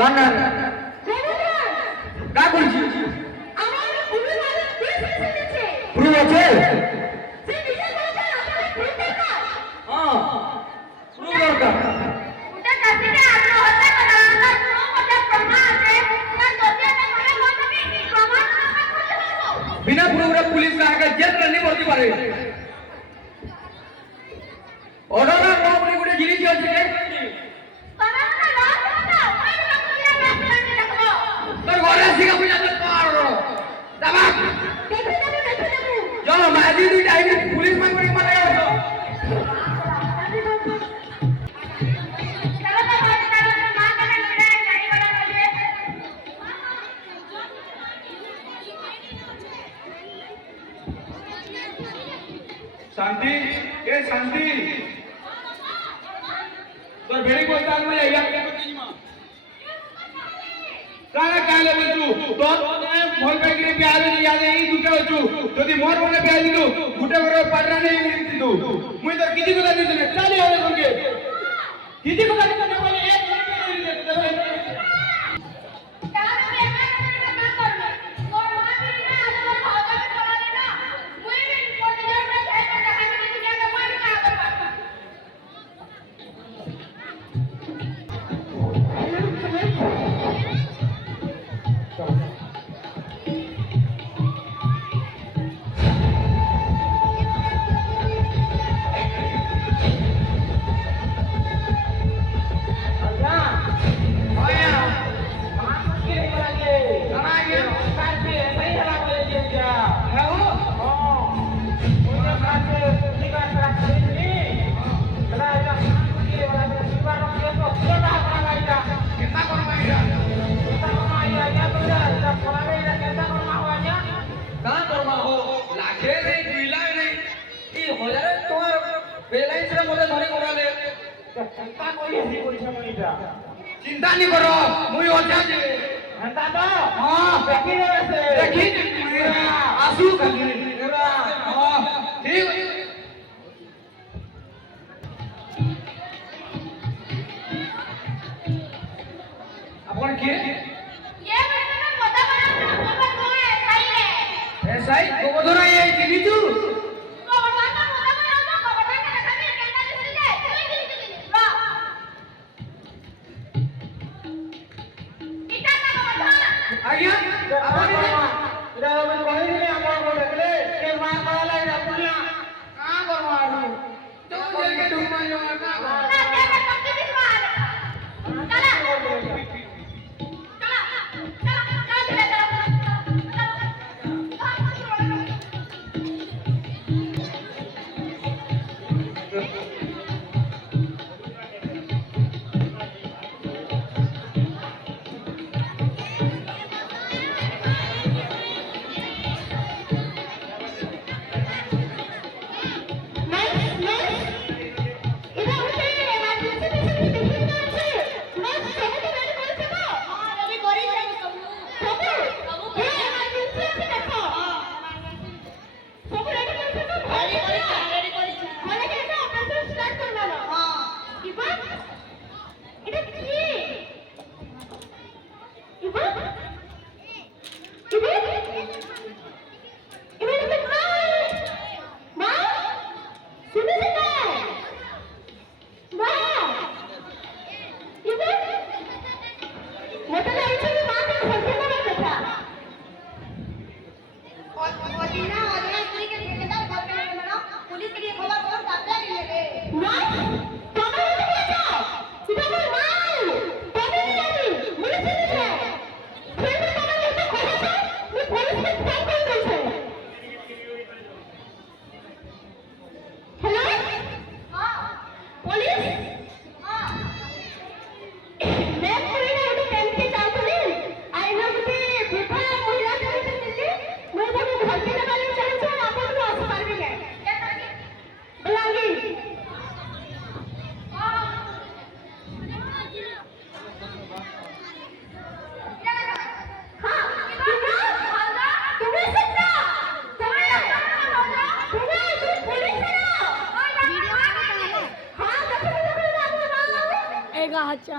কান্না কা করছি আমার পুরো ভালো দেশ এসেছে পুরো আছে সে নিজে বলছে আমার পুরো টাকা পুরো দরকার ওটা কাছে আত্মহত্যা করার না পুরো কথা প্রমাণ আছে তোমার দরজা না করে বলতে কি প্রমাণ করতে পারবো বিনা প্রোগ্রাম পুলিশ का आगे जेल रे नहीं भर्ती पारे ओडोरा कोपरी गुडे जिनिस আছে সিগা বুঝা তো পারো দাবা দেখো চলো মাঝি দুই টাইম পুলিশ মান করে মারা গেল शांति ए शांति तो भेड़ी को स्थान में या क्या करती मां काला काले बचू तो भल पे गिरे प्याज नहीं याद नहीं दुटे बचू যদি মোর মনে প্যাজ দিলু গুটে করে পাড়রা নেই দিলু মুই তো কিছু কথা দিতে না চালি হবে সঙ্গে কিছু কথা দিতে না বলে এক মিনিট দিতে চিন্তা নি করো মুই ওটা যে হন্তা তো দেখি রে দেখি আসু কালি এরা ঠিক আপন কি ये मैंने पता करा खबर को एसआई है एसआई गोबधरा ये चिनिचू आज्ञा आपण इरा हम कहि ने आपण को देखले के मार मारला इरा पुलिया का करवा आरू तो जेल के ढूंढमा जो ना ना के पक्की दिखवा चला গাহাচা